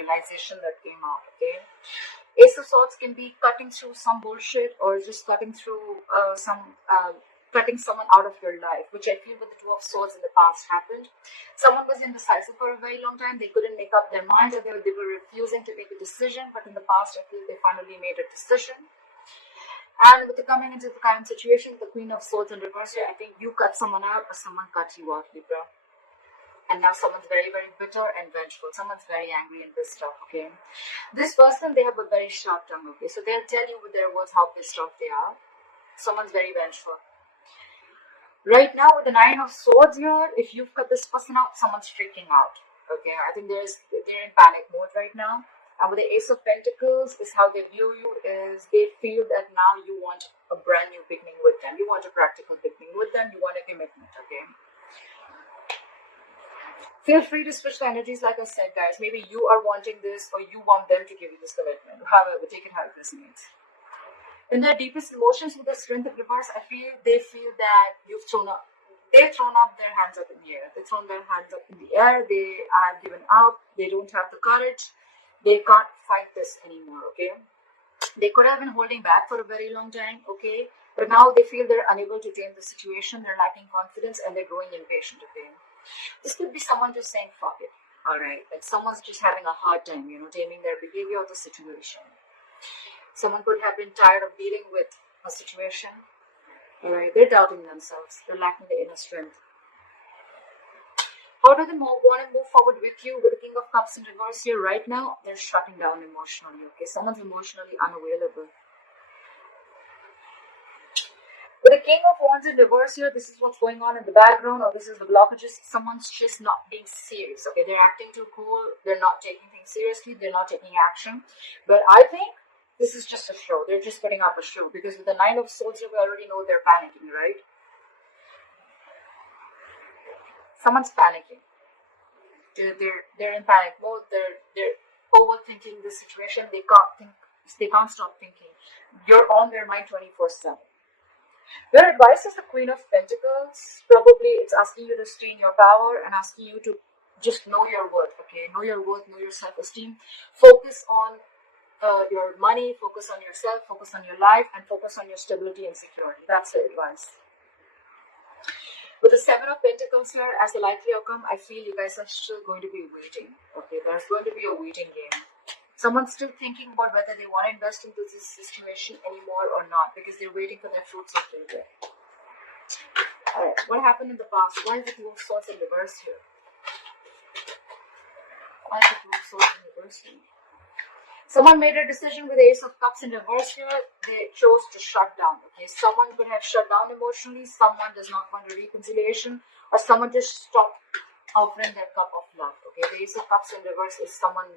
realization that came out, okay? Ace of Swords can be cutting through some bullshit or just cutting through cutting someone out of your life, which I feel with the Two of Swords in the past happened. Someone was indecisive for a very long time. They couldn't make up their mind, or they were refusing to make a decision. But in the past, I feel they finally made a decision. And with the coming into the current situation, the Queen of Swords in reverse here, I think you cut someone out or someone cut you out, Libra. And now someone's very, very bitter and vengeful. Someone's very angry and pissed off, okay? This person, they have a very sharp tongue, okay? So they'll tell you with their words how pissed off they are. Someone's very vengeful. Right now, with the Nine of Swords here, if you've cut this person out, someone's freaking out, okay? I think they're in panic mode right now. And with the Ace of Pentacles, is how they view you, is they feel that now you want a brand new beginning with them. You want a practical beginning with them. You want a commitment, okay? Feel free to switch the energies, like I said, guys. Maybe you are wanting this or you want them to give you this commitment. However, take it how it resonates. In their deepest emotions with the Strength in reverse, I feel they feel that they've thrown up their hands up in the air. They've thrown their hands up in the air. They have given up. They don't have the courage. They can't fight this anymore, okay? They could have been holding back for a very long time, okay? But now they feel they're unable to tame the situation. They're lacking confidence and they're growing impatient, okay? This could be someone just saying, fuck it, alright? Like someone's just having a hard time, taming their behavior or the situation. Someone could have been tired of dealing with a situation, alright? They're doubting themselves. They're lacking the inner strength. How do they want to move forward with you? With the King of Cups in reverse here right now, they're shutting down emotionally, okay? Someone's emotionally unavailable. With the King of Wands in reverse here, this is what's going on in the background, or this is the blockages. Someone's just not being serious, okay? They're acting too cool. They're not taking things seriously. They're not taking action. But I think this is just a show. They're just putting up a show, because with the Nine of Swords here, we already know they're panicking, right? Someone's panicking. They're in panic mode. They're overthinking the situation. They can't think. They can't stop thinking. You're on their mind 24/7. Your advice is the Queen of Pentacles. Probably it's asking you to stay in your power and asking you to just know your worth. Okay, know your worth, know your self-esteem. Focus on your money. Focus on yourself. Focus on your life, and focus on your stability and security. That's the advice. With the Seven of Pentacles here as the likely outcome, I feel you guys are still going to be waiting. Okay, there's going to be a waiting game. Someone's still thinking about whether they want to invest into this situation anymore or not, because they're waiting for their fruits of labor. Alright, what happened in the past? Why is the Two of Swords in reverse here? Why is the Two of Swords in reverse here? Someone made a decision with the Ace of Cups in reverse here. They chose to shut down. Okay, someone could have shut down emotionally. Someone does not want a reconciliation, or someone just stopped offering their cup of love. Okay, the Ace of Cups in reverse is someone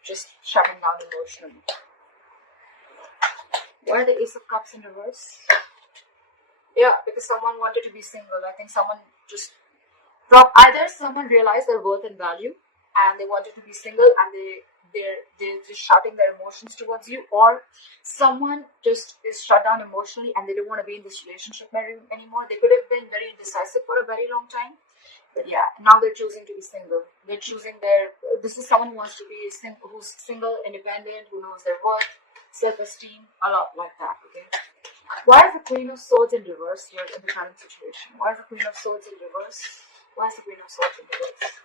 just shutting down emotionally. Why the Ace of Cups in reverse? Yeah, because someone wanted to be single. I think someone just either someone realized their worth and value, and they wanted to be single, and they're just shutting their emotions towards you, or someone just is shut down emotionally and they don't want to be in this relationship anymore. They could have been very indecisive for a very long time, but yeah, now they're choosing to be single. They're choosing this is someone who wants to be who's single, independent, who knows their worth, self-esteem, a lot like that, okay? Why is the Queen of Swords in reverse here in the current situation? Why is the Queen of Swords in reverse? Why is the Queen of Swords in reverse?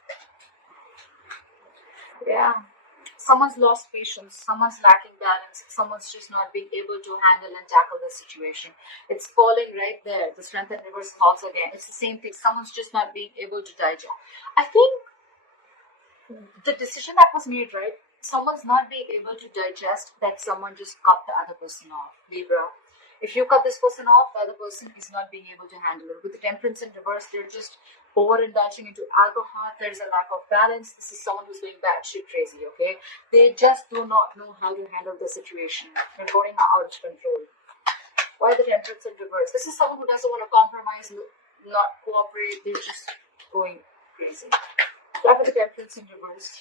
Yeah. Someone's lost patience, someone's lacking balance, someone's just not being able to handle and tackle the situation. It's falling right there. The Strength in reverse falls again. It's the same thing. Someone's just not being able to digest. I think the decision that was made, right? Someone's not being able to digest that someone just cut the other person off. Libra. If you cut this person off, the other person is not being able to handle it. With the Temperance in reverse, they're just overindulging into alcohol. There's a lack of balance. This is someone who's going batshit crazy, okay? They just do not know how to handle the situation. They're going out of control. Why the Temperance in reverse? This is someone who doesn't want to compromise, not cooperate. They're just going crazy. Why the Temperance in reverse?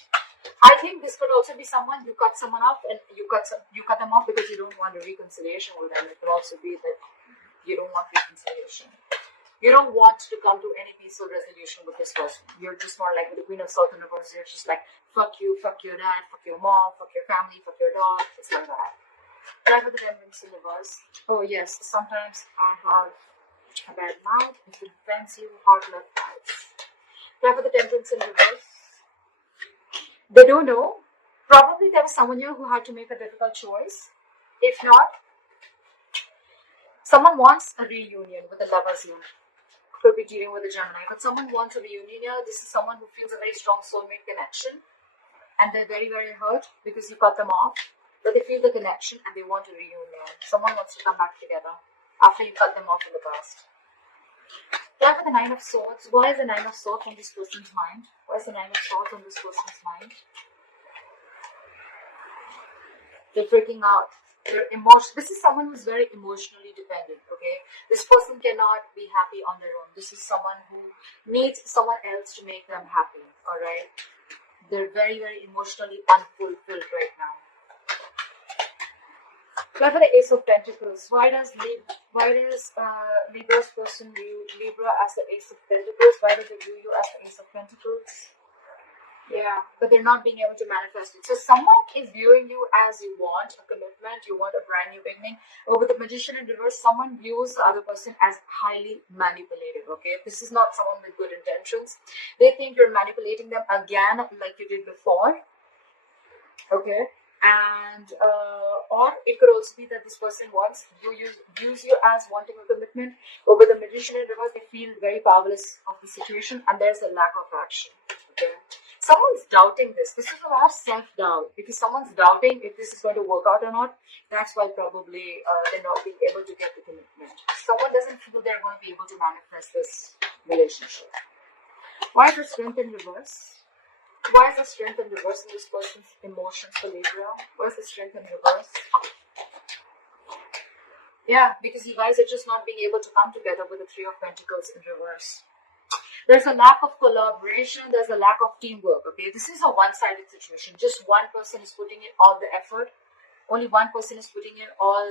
I think this could also be someone you cut someone off, and you cut them off because you don't want a reconciliation with them. It could also be that you don't want reconciliation. You don't want to come to any peaceful resolution with this person. You're just more like with the Queen of Swords in reverse. You're just like, fuck you, fuck your dad, fuck your mom, fuck your family, fuck your dog. It's like that. Try for the Temperance in reverse. Oh yes, sometimes I have a bad mouth. If it offends you, hard left eyes. Try for the Temperance in reverse. They don't know. Probably there was someone here who had to make a difficult choice. If not, someone wants a reunion with the lovers here. Could be dealing with a Gemini, but someone wants a reunion here. This is someone who feels a very strong soulmate connection, and they're very, very hurt because you cut them off. But they feel the connection and they want a reunion. Someone wants to come back together after you cut them off in the past. Try for the Nine of Swords. Why is the Nine of Swords on this person's mind? Why is the Nine of Swords on this person's mind? They're freaking out. They're This is someone who's very emotionally dependent, okay? This person cannot be happy on their own. This is someone who needs someone else to make them happy, alright? They're very, very emotionally unfulfilled right now. Try for the Ace of Pentacles. Why does Libra's person view Libra as the Ace of Pentacles? Why do they view you as the Ace of Pentacles? Yeah, but they're not being able to manifest it. So someone is viewing you as you want a commitment, you want a brand new beginning. Or with the Magician in reverse, someone views the other person as highly manipulative, okay? This is not someone with good intentions. They think you're manipulating them again like you did before, okay? And or it could also be that this person views you as wanting a commitment. But with the Magician in reverse, they feel very powerless of the situation and there's a lack of action, okay? Someone's doubting this. This is a lot of self-doubt. Because someone's doubting if this is going to work out or not, that's why probably they're not being able to get the commitment. Someone doesn't feel they're going to be able to manifest this relationship. Why is the Strength in reverse? Why is the Strength in reverse in this person's emotions for Libra? Why is the Strength in reverse? Yeah, because you guys are just not being able to come together with the Three of Pentacles in reverse. There's a lack of collaboration. There's a lack of teamwork, okay? This is a one-sided situation. Just one person is putting in all the effort. Only one person is putting in all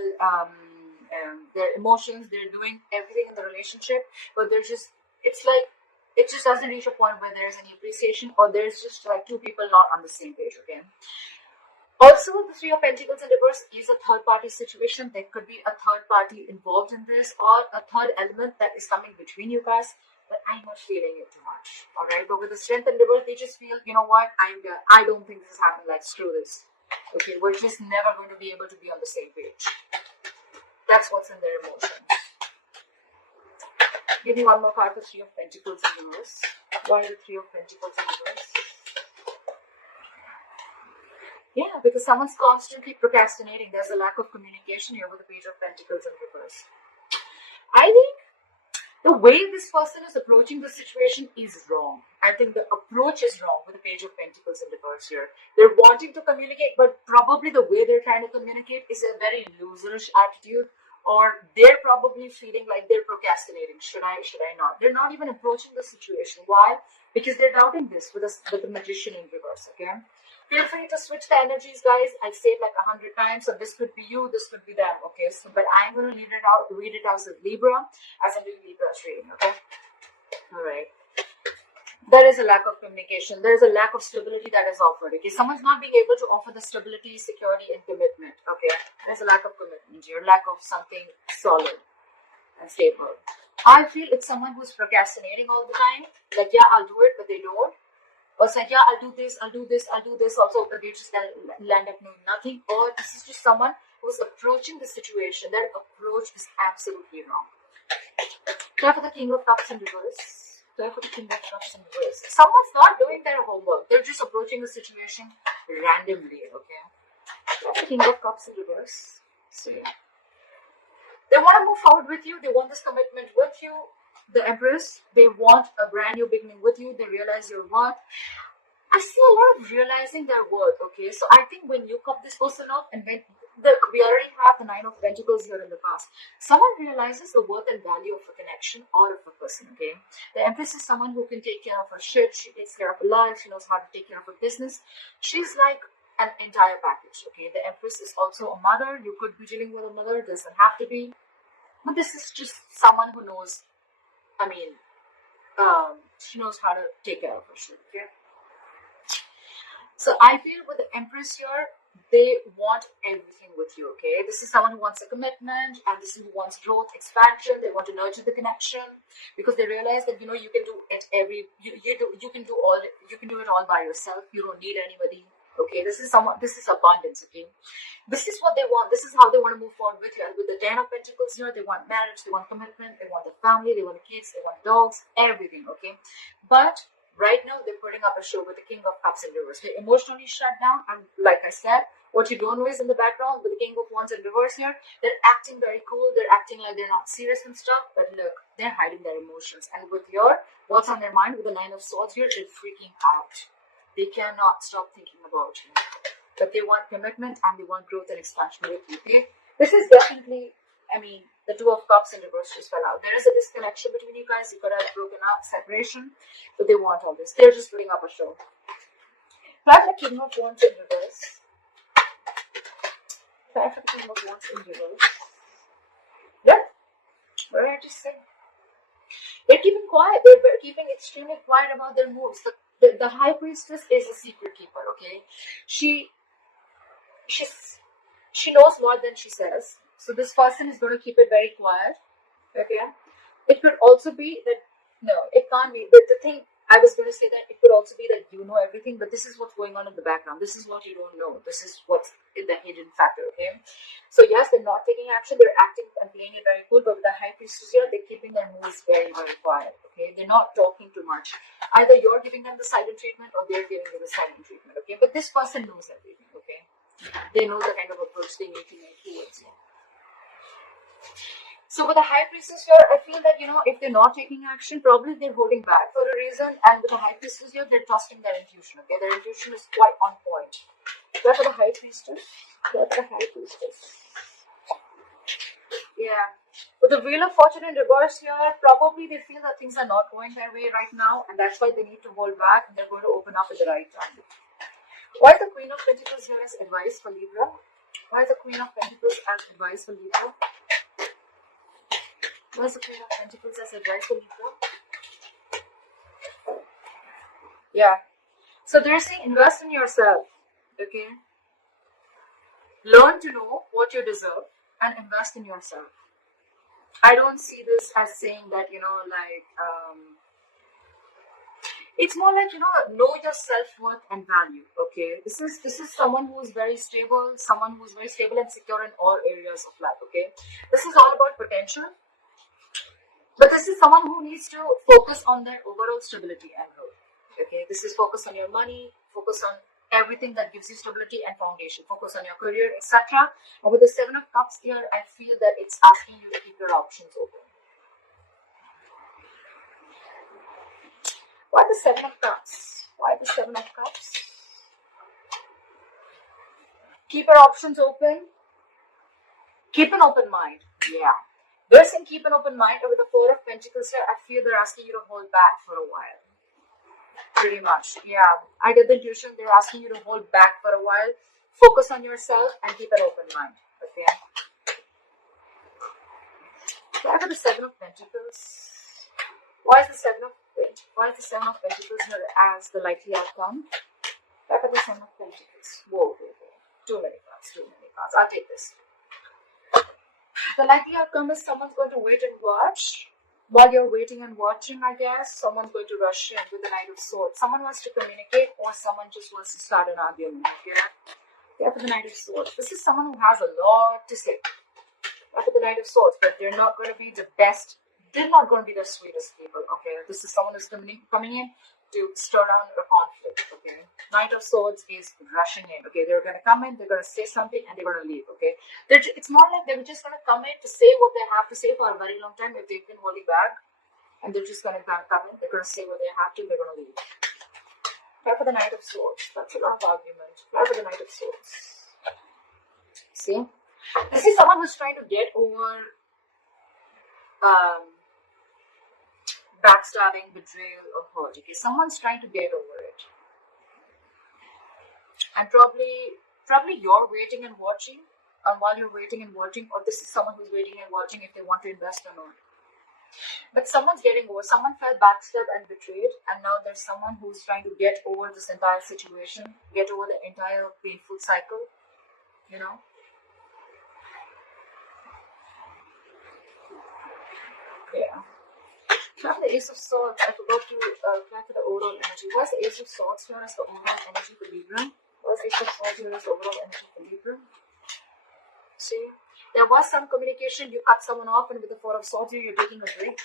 their emotions. They're doing everything in the relationship. But they're just, it's like, it just doesn't reach a point where there's any appreciation or there's just like two people not on the same page, okay? Also, the Three of Pentacles in reverse is a third-party situation. There could be a third party involved in this or a third element that is coming between you guys. But I'm not feeling it too much, alright? But with the Strength in reverse, they just feel, you know what, I don't think this is happening, like, screw this. Okay, we're just never going to be able to be on the same page. That's what's in their emotions. Give me one more card for Three of Pentacles in reverse. Why the Three of Pentacles in reverse? Yeah, because someone's constantly procrastinating. There's a lack of communication here with the Page of Pentacles in reverse. I think the way this person is approaching the situation is wrong. I think the approach is wrong with the Page of Pentacles in reverse here. They're wanting to communicate, but probably the way they're trying to communicate is a very loserish attitude, or they're probably feeling like they're procrastinating. Should I not? They're not even approaching the situation. Why? Because they're doubting this with the Magician in reverse, okay? Feel free to switch the energies, guys. I say it like 100 times. So this could be you, this could be them, okay? So, but I'm going to read it out as a Libra, as I'm doing Libra's reading, okay? All right. There is a lack of communication. There is a lack of stability that is offered, okay? Someone's not being able to offer the stability, security, and commitment, okay? There's a lack of commitment here, lack of something solid and stable. I feel it's someone who's procrastinating all the time. Like, yeah, I'll do it, but they don't. Or it's like, yeah, I'll do this also, but they just land up doing nothing. Or this is just someone who's approaching the situation. Their approach is absolutely wrong. Try for the King of Cups in reverse. Try for the King of Cups in reverse. Someone's not doing their homework. They're just approaching the situation randomly, okay? Try for the King of Cups in reverse. See. They want to move forward with you. They want this commitment with you. The Empress, they want a brand new beginning with you. They realize your worth. I see a lot of realizing their worth, okay? So I think when you cut this person off and when we already have the Nine of Pentacles here in the past, someone realizes the worth and value of a connection or of a person, okay? The Empress is someone who can take care of her shit. She takes care of her life. She knows how to take care of her business. She's like an entire package, okay? The Empress is also a mother. You could be dealing with a mother. Doesn't have to be. But this is just someone who knows I mean, she knows how to take care of her shit. Okay. So I feel with the Empress here, they want everything with you, okay? This is someone who wants a commitment, and this is who wants growth, expansion. They want to nurture the connection because they realize that, you know, you can do it you can do it all by yourself. You don't need anybody. Okay, this is abundance, okay? This is what they want. This is how they want to move forward with you. And with the Ten of Pentacles here, they want marriage, they want commitment, they want the family, they want the kids, they want dogs, everything, okay? But right now, they're putting up a show with the King of Cups in reverse. They're emotionally shut down, and like I said, what you don't know is in the background with the King of Wands in reverse here, they're acting very cool. They're acting like they're not serious and stuff, but look, they're hiding their emotions. And with what's on their mind with the Nine of Swords here, they're freaking out. They cannot stop thinking about you. But they want commitment and they want growth and expansion with you. Okay? This is definitely, I mean, the Two of Cups in reverse just fell out. There is a disconnection between you guys. You could have broken up, separation, but they want all this. They're just putting up a show. Try for the King of Wands in reverse. Try for the King of Wands in reverse. Yeah? What did I just say? They're keeping quiet. They're keeping extremely quiet about their moves. The High Priestess is a secret keeper, okay? She knows more than she says. So this person is going to keep it very quiet, okay? It could also be that, no, it can't be. The thing, I was going to say that it could also be that you know everything, but this is what's going on in the background. This is what you don't know. This is what's in the hidden factor, okay? So yes, they're not taking action. They're acting and playing it very cool, but with the High Priestess here, they're keeping their moves very, very quiet, okay? They're not talking too much. Either you're giving them the silent treatment or they're giving you the silent treatment, okay? But this person knows everything, okay? They know the kind of approach they need to make towards you. So with the High Priestess here, I feel that, you know, if they're not taking action, probably they're holding back for a reason. And with the High Priestess here, they're trusting their intuition, okay? Their intuition is quite on point. Go for the High Priestess. Go for the High Priestess. Yeah. With the Wheel of Fortune in reverse here, probably they feel that things are not going their way right now, and that's why they need to hold back, and they're going to open up at the right time. Why is the Queen of Pentacles here as advice for Libra? Why is the Queen of Pentacles as advice for Libra? Why is the Queen of Pentacles as advice for Libra? Yeah. So they're saying invest in yourself, okay? Learn to know what you deserve and invest in yourself. I don't see this as saying that, you know, like, it's more like, you know your self-worth and value, okay? This is someone who's very stable, and secure in all areas of life, okay? This is all about potential. But this is someone who needs to focus on their overall stability and growth. Okay, this is focus on your money, focus on everything that gives you stability and foundation, focus on your career, etc. And with the Seven of Cups here, I feel that it's asking you to keep your options open. Why the Seven of Cups? Why the Seven of Cups? Keep your options open. Keep an open mind. Yeah. They're saying keep an open mind. With the Four of Pentacles here, I feel they're asking you to hold back for a while. Pretty much. Yeah. I get the intuition. They're asking you to hold back for a while. Focus on yourself and keep an open mind. Okay. Why for the Seven of Pentacles? Why is the Seven of Pentacles here as the likely outcome? Why for the Seven of Pentacles? Whoa. Too many cards. I'll take this. The likely outcome is someone's going to wait and watch. While you're waiting and watching, I guess, someone's going to rush in with the Knight of Swords. Someone wants to communicate or someone just wants to start an argument. Yeah, for the Knight of Swords. This is someone who has a lot to say. Yeah, for the Knight of Swords, but they're not going to be the best. They're not going to be the sweetest people, okay? This is someone who's coming in to stir down a conflict, okay? Knight of Swords is rushing in, okay? They're going to come in, they're going to say something, and they're going to leave, okay? It's more like they're just going to come in to say what they have to say for a very long time if they've been holding back, and they're just going to come in, they're going to say what they have to, they're going to leave. Try for the Knight of Swords. That's a lot of argument. Try for the Knight of Swords. See? This is someone who's trying to get over backstabbing, betrayal, or hurt. Okay, someone's trying to get over it, and probably you're waiting and watching. And while you're waiting and watching, or this is someone who's waiting and watching if they want to invest or not. But someone's getting over. Someone felt backstabbed and betrayed, and now there's someone who's trying to get over this entire situation, get over the entire painful cycle, you know. Yeah. Try for the Ace of Swords. I forgot to try for the overall energy. What's the Ace of Swords here as the overall energy for Libra? What's the Ace of Swords here as the overall energy for Libra? See, there was some communication. You cut someone off, and with the Four of Swords here, you're taking a break.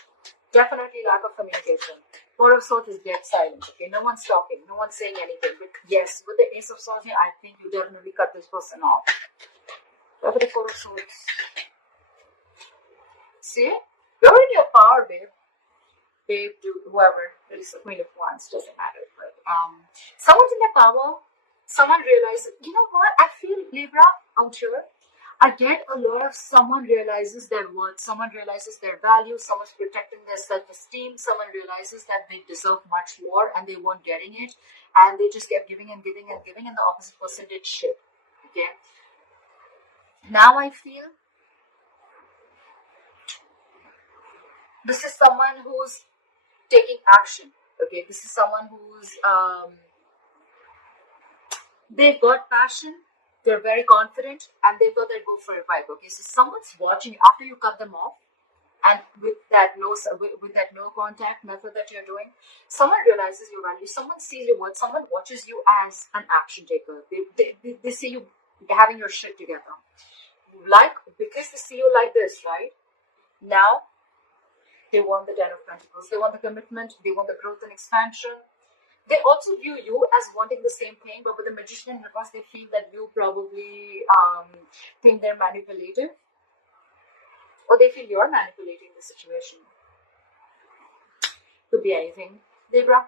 Definitely lack of communication. Four of Swords is dead silent. Okay, no one's talking, no one's saying anything. But yes, with the Ace of Swords here, I think you definitely cut this person off. Try for the Four of Swords. See, you're in your power, babe. Babe, to whoever, it is the Queen of Wands, doesn't matter. But someone's in their power. Someone realizes, you know what? I feel Libra out here. I get a lot of someone realizes their worth, someone realizes their value, someone's protecting their self-esteem, someone realizes that they deserve much more and they weren't getting it, and they just kept giving and giving and giving, and the opposite person did shit. Okay. Now I feel this is someone who's taking action. Okay, this is someone who's they've got passion, they're very confident, and they've got their go for a vibe. Okay, so someone's watching you after you cut them off, and with that no contact method that you're doing, someone realizes your value, someone sees your worth, someone watches you as an action taker. They see you having your shit together, like, because they see you like this, right? Now they want the Ten of Pentacles, they want the commitment, they want the growth and expansion. They also view you as wanting the same thing, but with the Magician in reverse, they feel that you probably think they're manipulative, or they feel you're manipulating the situation. Could be anything. Libra.